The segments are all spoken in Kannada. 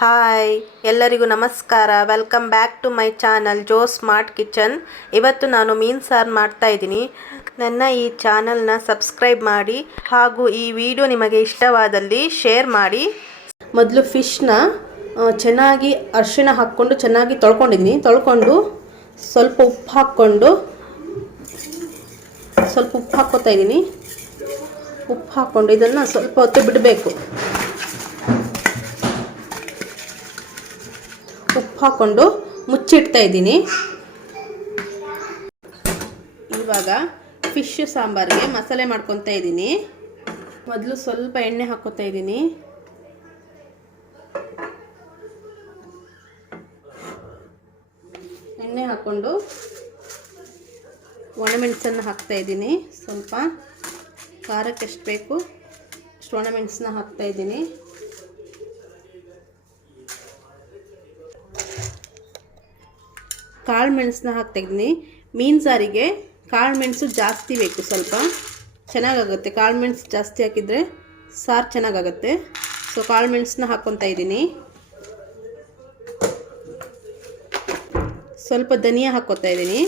ಹಾಯ್ ಎಲ್ಲರಿಗೂ ನಮಸ್ಕಾರ. Welcome back to my channel Jo smart kitchen. ಇವತ್ತು ನಾನು ಮೀನು ಸಾರು ಮಾಡ್ತಾಯಿದ್ದೀನಿ. ನನ್ನ ಈ ಚಾನಲ್ನ ಸಬ್ಸ್ಕ್ರೈಬ್ ಮಾಡಿ ಹಾಗೂ ಈ ವಿಡಿಯೋ ನಿಮಗೆ ಇಷ್ಟವಾದಲ್ಲಿ ಶೇರ್ ಮಾಡಿ. ಮೊದಲು ಫಿಶ್ನ ಚೆನ್ನಾಗಿ ಅರಿಶಿಣ ಹಾಕ್ಕೊಂಡು ಚೆನ್ನಾಗಿ ತೊಳ್ಕೊಂಡಿದ್ದೀನಿ. ತೊಳ್ಕೊಂಡು ಸ್ವಲ್ಪ ಉಪ್ಪು ಹಾಕ್ಕೊತಾ ಇದ್ದೀನಿ. ಉಪ್ಪು ಹಾಕ್ಕೊಂಡು ಇದನ್ನು ಸ್ವಲ್ಪ ಹೊತ್ತು ಬಿಡಬೇಕು. ಉಪ್ಪು ಹಾಕ್ಕೊಂಡು ಮುಚ್ಚಿಡ್ತಾ ಇದ್ದೀನಿ. ಇವಾಗ ಫಿಶ್ ಸಾಂಬಾರಿಗೆ ಮಸಾಲೆ ಮಾಡ್ಕೊತಾ ಇದ್ದೀನಿ. ಮೊದಲು ಸ್ವಲ್ಪ ಎಣ್ಣೆ ಹಾಕ್ಕೊತಾ ಇದ್ದೀನಿ. ಎಣ್ಣೆ ಹಾಕ್ಕೊಂಡು ಒಣಮೆಣಸನ್ನು ಹಾಕ್ತಾ ಇದ್ದೀನಿ. ಸ್ವಲ್ಪ ಖಾರಕ್ಕೆ ಎಷ್ಟು ಬೇಕು ಅಷ್ಟು ಒಣಮೆಣಸನ್ನ ಹಾಕ್ತಾ ಇದ್ದೀನಿ. ಕಾಳು ಮೆಣಸನ್ನ ಹಾಕ್ತಾಯಿದ್ದೀನಿ. ಮೀನು ಸಾರಿಗೆ ಕಾಳು ಮೆಣಸು ಜಾಸ್ತಿ ಬೇಕು, ಸ್ವಲ್ಪ ಚೆನ್ನಾಗಾಗುತ್ತೆ. ಕಾಳು ಮೆಣಸು ಜಾಸ್ತಿ ಹಾಕಿದರೆ ಸಾರು ಚೆನ್ನಾಗಾಗುತ್ತೆ. ಸೊ ಕಾಳು ಮೆಣಸನ್ನ ಹಾಕ್ಕೊತಾ ಇದ್ದೀನಿ. ಸ್ವಲ್ಪ ಧನಿಯಾ ಹಾಕ್ಕೊತಾ ಇದ್ದೀನಿ.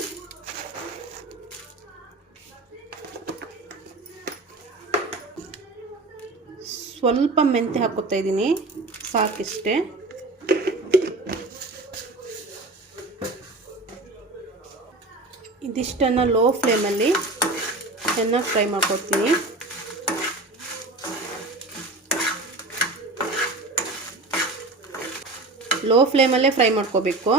ಸ್ವಲ್ಪ ಮೆಂತ್ಯ ಹಾಕ್ಕೊತಾ ಇದ್ದೀನಿ, ಸಾಕಿಷ್ಟೇ. ಇದಿಷ್ಟನ್ನು ಲೋ ಫ್ಲೇಮಲ್ಲಿ ಚೆನ್ನಾಗಿ ಫ್ರೈ ಮಾಡ್ಕೊತೀನಿ. ಲೋ ಫ್ಲೇಮಲ್ಲೇ ಫ್ರೈ ಮಾಡ್ಕೋಬೇಕು.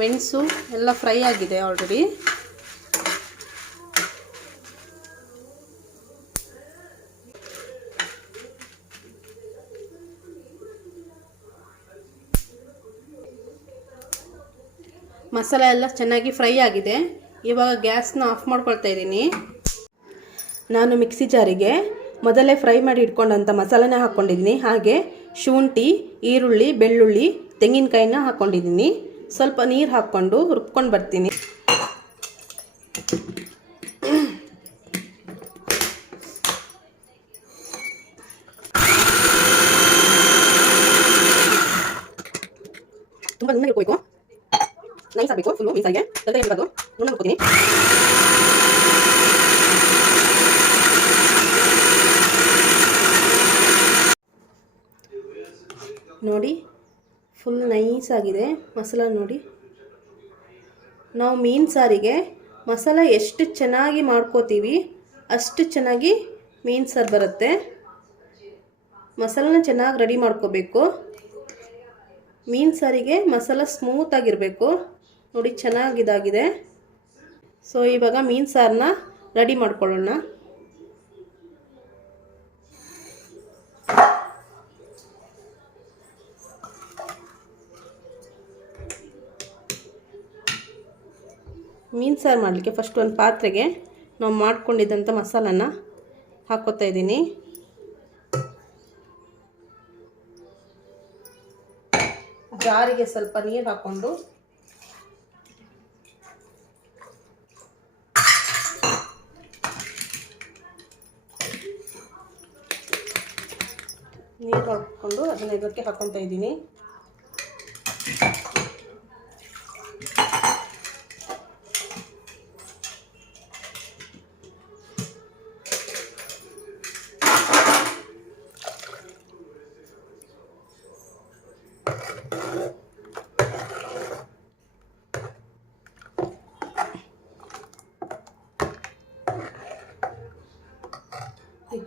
ಮೆಣಸು ಎಲ್ಲ ಫ್ರೈ ಆಗಿದೆ ಆಲ್ರೆಡಿ. ಮಸಾಲೆ ಎಲ್ಲ ಚೆನ್ನಾಗಿ ಫ್ರೈ ಆಗಿದೆ. ಇವಾಗ ಗ್ಯಾಸ್ನ ಆಫ್ ಮಾಡ್ಕೊಳ್ತಾ ಇದ್ದೀನಿ. ನಾನು ಮಿಕ್ಸಿ ಜಾರಿಗೆ ಮೊದಲೇ ಫ್ರೈ ಮಾಡಿ ಇಟ್ಕೊಂಡಂಥ ಮಸಾಲೆನ ಹಾಕ್ಕೊಂಡಿದ್ದೀನಿ. ಹಾಗೆ ಶುಂಠಿ, ಈರುಳ್ಳಿ, ಬೆಳ್ಳುಳ್ಳಿ, ತೆಂಗಿನಕಾಯಿನ ಹಾಕ್ಕೊಂಡಿದ್ದೀನಿ. ಸ್ವಲ್ಪ ನೀರು ಹಾಕ್ಕೊಂಡು ರುಬ್ಕೊಂಡು ಬರ್ತೀನಿ. ತುಂಬ ನುಣ್ಣಗೆ ಇಟ್ಕೋಬೇಕು, ನೈಸ್ ಆಗಬೇಕು. ಫುಲ್ಲು ಮೀಸಾಗೆ ತಲೆ ಇರಬಾರ್ದು, ನುಣ್ಣಗೆ ಹಾಕ್ತೀನಿ. ನೋಡಿ, ಫುಲ್ ನೈಸ್ ಆಗಿದೆ ಮಸಾಲ. ನೋಡಿ, ನಾವು ಮೀನು ಸಾರಿಗೆ ಮಸಾಲ ಎಷ್ಟು ಚೆನ್ನಾಗಿ ಮಾಡ್ಕೋತೀವಿ ಅಷ್ಟು ಚೆನ್ನಾಗಿ ಮೀನು ಸಾರು ಬರುತ್ತೆ. ಮಸಾಲನ ಚೆನ್ನಾಗಿ ರೆಡಿ ಮಾಡ್ಕೋಬೇಕು. ಮೀನು ಸಾರಿಗೆ ಮಸಾಲ ಸ್ಮೂತಾಗಿರಬೇಕು. ನೋಡಿ, ಚೆನ್ನಾಗಿದಾಗಿದೆ. ಸೊ ಇವಾಗ ಮೀನು ಸಾರನ್ನ ರೆಡಿ ಮಾಡ್ಕೊಳ್ಳೋಣ. ಮೀನು ಸಾರು ಮಾಡಲಿಕ್ಕೆ ಫಸ್ಟ್ ಒಂದು ಪಾತ್ರೆಗೆ ನಾವು ಮಾಡ್ಕೊಂಡಿದ್ದಂಥ ಮಸಾಲನ ಹಾಕ್ಕೊತಾ ಇದ್ದೀನಿ. ಜಾರಿಗೆ ಸ್ವಲ್ಪ ನೀರು ಹಾಕ್ಕೊಂಡು ನೀರು ಹಾಕ್ಕೊಂಡು ಅದನ್ನು ಇದಕ್ಕೆ ಹಾಕ್ಕೊತಾ ಇದ್ದೀನಿ.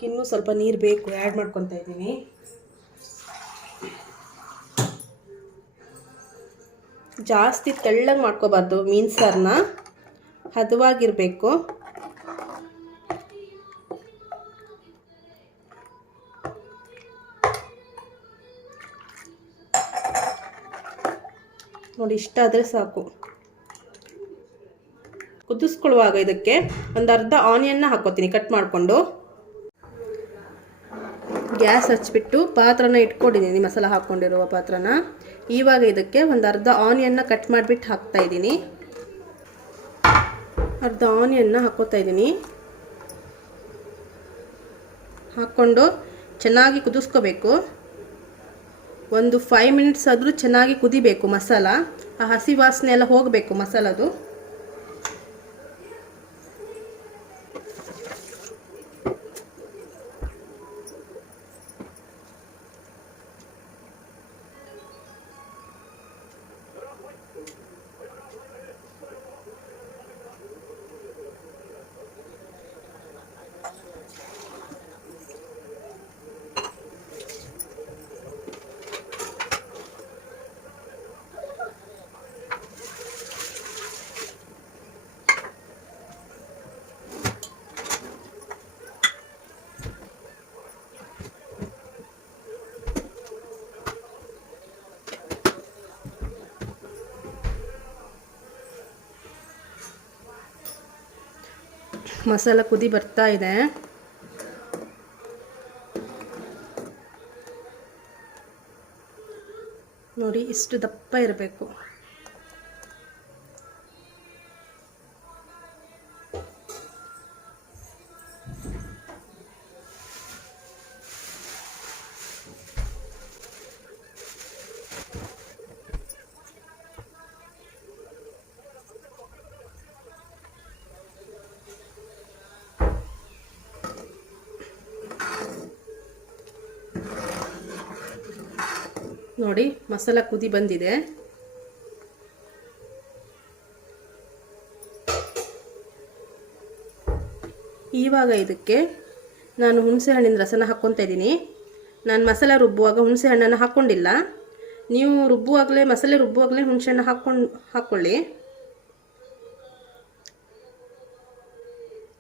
ಇನ್ನೂ ಸ್ವಲ್ಪ ನೀರು ಬೇಕು, ಆ್ಯಡ್ ಮಾಡ್ಕೊತಾ ಇದ್ದೀನಿ. ಜಾಸ್ತಿ ತೆಳ್ಳಗೆ ಮಾಡ್ಕೋಬಾರ್ದು ಮೀನು ಸಾರನ್ನ, ಹದವಾಗಿರಬೇಕು. ನೋಡಿ, ಇಷ್ಟ ಆದರೆ ಸಾಕು. ಕುದಿಸ್ಕೊಳ್ಳುವಾಗ ಇದಕ್ಕೆ ಒಂದು ಅರ್ಧ ಆನಿಯನ್ನ ಹಾಕ್ಕೋತೀನಿ ಕಟ್ ಮಾಡಿಕೊಂಡು. ಗ್ಯಾಸ್ ಹಚ್ಚಿಬಿಟ್ಟು ಪಾತ್ರನ ಇಟ್ಕೊಂಡಿದ್ದೀನಿ, ಮಸಾಲ ಹಾಕ್ಕೊಂಡಿರುವ ಪಾತ್ರನ. ಇವಾಗ ಇದಕ್ಕೆ ಒಂದು ಅರ್ಧ ಆನಿಯನ್ನ ಕಟ್ ಮಾಡಿಬಿಟ್ಟು ಹಾಕ್ತಾಯಿದ್ದೀನಿ. ಅರ್ಧ ಆನಿಯನ್ನ ಹಾಕ್ಕೋತಾ ಇದ್ದೀನಿ. ಹಾಕ್ಕೊಂಡು ಚೆನ್ನಾಗಿ ಕುದಿಸ್ಕೋಬೇಕು. ಒಂದು 5 ಮಿನಿಟ್ಸ್ ಆದರೂ ಚೆನ್ನಾಗಿ ಕುದಿಬೇಕು ಮಸಾಲ. ಆ ಹಸಿ ವಾಸನೆ ಎಲ್ಲ ಹೋಗಬೇಕು ಮಸಾಲದು. ಮಸಾಲ ಕುದಿ ಬರ್ತಾ ಇದೆ. ನೋಡಿ, ಇಷ್ಟು ದಪ್ಪ ಇರಬೇಕು. ನೋಡಿ, ಮಸಾಲ ಕುದಿ ಬಂದಿದೆ. ಇವಾಗ ಇದಕ್ಕೆ ನಾನು ಹುಣಸೆ ಹಣ್ಣಿನ ರಸನ ಹಾಕ್ಕೊತಾ ಇದ್ದೀನಿ. ನಾನು ಮಸಾಲೆ ರುಬ್ಬುವಾಗ ಹುಣಸೆ ಹಣ್ಣನ್ನು ಹಾಕ್ಕೊಂಡಿಲ್ಲ. ನೀವು ಮಸಾಲೆ ರುಬ್ಬುವಾಗಲೇ ಹುಣಸೆ ಹಣ್ಣು ಹಾಕ್ಕೊಳ್ಳಿ.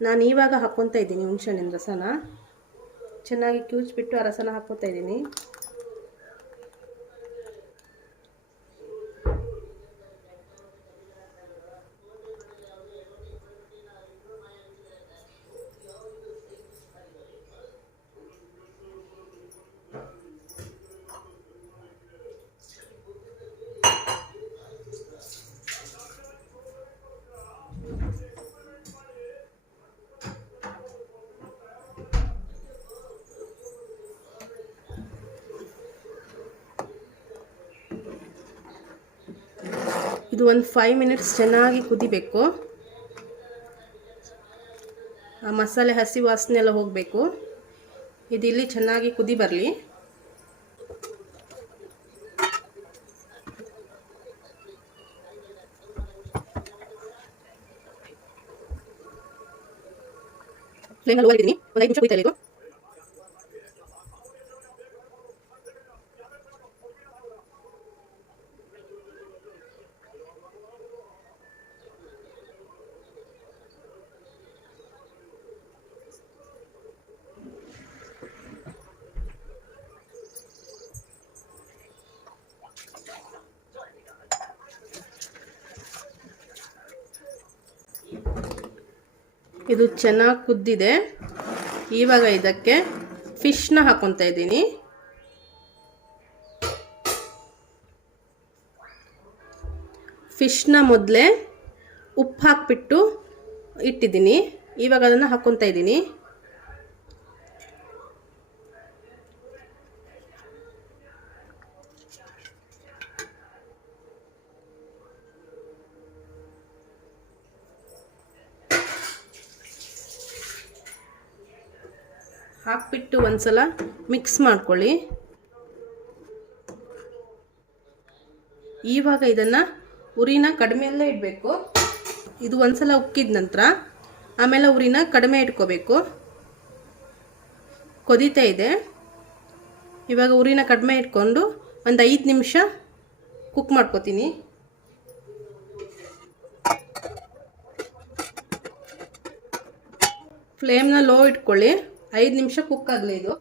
ನಾನು ಇವಾಗ ಹಾಕ್ಕೊತಾ ಇದ್ದೀನಿ ಹುಣಸೆ ಹಣ್ಣಿನ ರಸನ. ಚೆನ್ನಾಗಿ ಕಿವುಚ್ಬಿಟ್ಟು ಆ ರಸನ ಹಾಕ್ಕೊತಾ ಇದ್ದೀನಿ. ಇದು ಒಂದು 5 ಮಿನಿಟ್ಸ್ ಚೆನ್ನಾಗಿ ಕುದಿಬೇಕು. ಆ ಮಸಾಲೆ ಹಸಿ ವಾಸನೆ ಎಲ್ಲ ಹೋಗಬೇಕು. ಇದು ಇಲ್ಲಿ ಚೆನ್ನಾಗಿ ಕುದಿ ಬರಲಿ. ಫ್ಲೇಮ್ ಲೋ ಆಗಿದ್ದೀನಿ. ಒಂದು 5 ನಿಮಿಷ ಕುದಿತಾ ಇದೆ ಇದು. ಇದು ಚೆನ್ನಾಗಿ ಕುದ್ದಿದೆ. ಇವಾಗ ಇದಕ್ಕೆ ಫಿಶ್ನ ಹಾಕ್ಕೊತಾ ಇದ್ದೀನಿ. ಫಿಶ್ನ ಮೊದಲೇ ಉಪ್ಪು ಹಾಕಿಬಿಟ್ಟು ಇಟ್ಟಿದ್ದೀನಿ. ಇವಾಗ ಅದನ್ನು ಹಾಕ್ಕೊತಾ ಇದ್ದೀನಿ. ಹಾಕ್ಬಿಟ್ಟು ಒಂದ್ಸಲ ಮಿಕ್ಸ್ ಮಾಡ್ಕೊಳ್ಳಿ. ಇವಾಗ ಇದನ್ನು ಉರಿನ ಕಡಿಮೆಯಲ್ಲೇ ಇಡಬೇಕು. ಇದು ಒಂದ್ಸಲ ಉಕ್ಕಿದ ನಂತರ ಆಮೇಲೆ ಉರಿನ ಕಡಿಮೆ ಇಟ್ಕೋಬೇಕು. ಕೊದಿತಾ ಇದೆ. ಇವಾಗ ಉರಿನ ಕಡಿಮೆ ಇಟ್ಕೊಂಡು ಒಂದು 5 ನಿಮಿಷ ಕುಕ್ ಮಾಡ್ಕೋತೀನಿ. ಫ್ಲೇಮ್ನ ಲೋ ಇಟ್ಕೊಳ್ಳಿ. 5 ನಿಮಿಷ ಕುಕ್ ಆಗಲಿ ಇದು.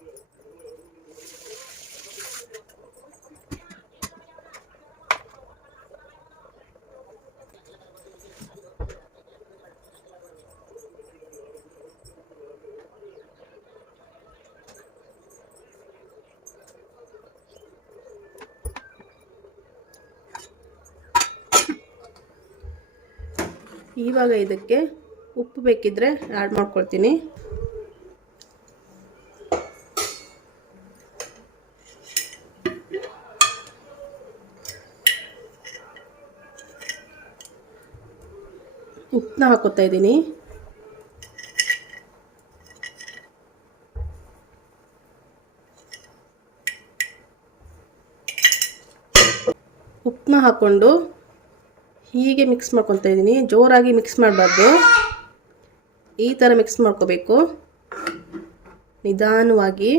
ಇವಾಗ ಇದಕ್ಕೆ ಉಪ್ಪು ಬೇಕಿದ್ದರೆ ಆ್ಯಡ್ ಮಾಡ್ಕೊಳ್ತೀನಿ. ಉಪ್ಪನ್ನ ಹಾಕೋತಾ ಇದ್ದೀನಿ. ಉಪ್ಪನ್ನ ಹಾಕ್ಕೊಂಡು ಹೀಗೆ ಮಿಕ್ಸ್ ಮಾಡ್ಕೊತಾ ಇದ್ದೀನಿ. ಜೋರಾಗಿ ಮಿಕ್ಸ್ ಮಾಡಬಾರ್ದು, ಈ ಥರ ಮಿಕ್ಸ್ ಮಾಡ್ಕೋಬೇಕು ನಿಧಾನವಾಗಿ.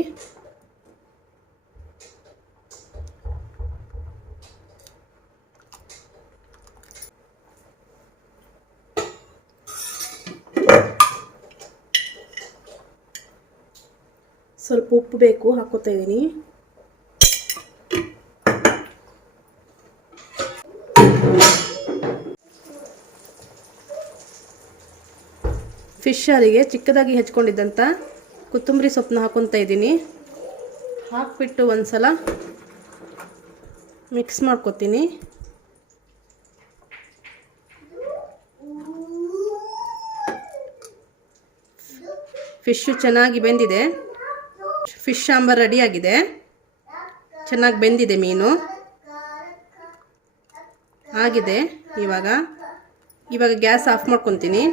ಸ್ವಲ್ಪ ಉಪ್ಪು ಬೇಕು, ಹಾಕೋತಾ ಇದ್ದೀನಿ. ಫಿಶ್ ಸಾರಿಗೆ ಚಿಕ್ಕದಾಗಿ ಹೆಚ್ಕೊಂಡಿದ್ದಂಥ ಕೊತ್ತಂಬರಿ ಸೊಪ್ಪನ್ನ ಹಾಕೊತಾ ಇದ್ದೀನಿ. ಹಾಕ್ಬಿಟ್ಟು ಒಂದು ಸಲ ಮಿಕ್ಸ್ ಮಾಡ್ಕೊತೀನಿ. ಫಿಶ್ಶು ಚೆನ್ನಾಗಿ ಬೆಂದಿದೆ. ಫಿಶ್ ಸಾಂಬಾರು ರೆಡಿಯಾಗಿದೆ. ಚೆನ್ನಾಗಿ ಬೆಂದಿದೆ ಮೀನು ಆಗಿದೆ. ಇವಾಗ ಗ್ಯಾಸ್ ಆಫ್ ಮಾಡ್ಕೊತೀನಿ.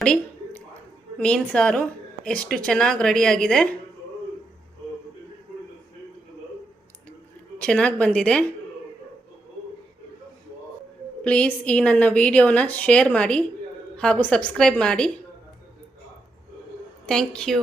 ನೋಡಿ, ಮೀನು ಸಾರು ಎಷ್ಟು ಚೆನ್ನಾಗಿ ರೆಡಿಯಾಗಿದೆ, ಚೆನ್ನಾಗಿ ಬಂದಿದೆ. ಪ್ಲೀಸ್ ಈ ನನ್ನ ವಿಡಿಯೋನ ಶೇರ್ ಮಾಡಿ ಹಾಗೂ ಸಬ್ಸ್ಕ್ರೈಬ್ ಮಾಡಿ. Thank you.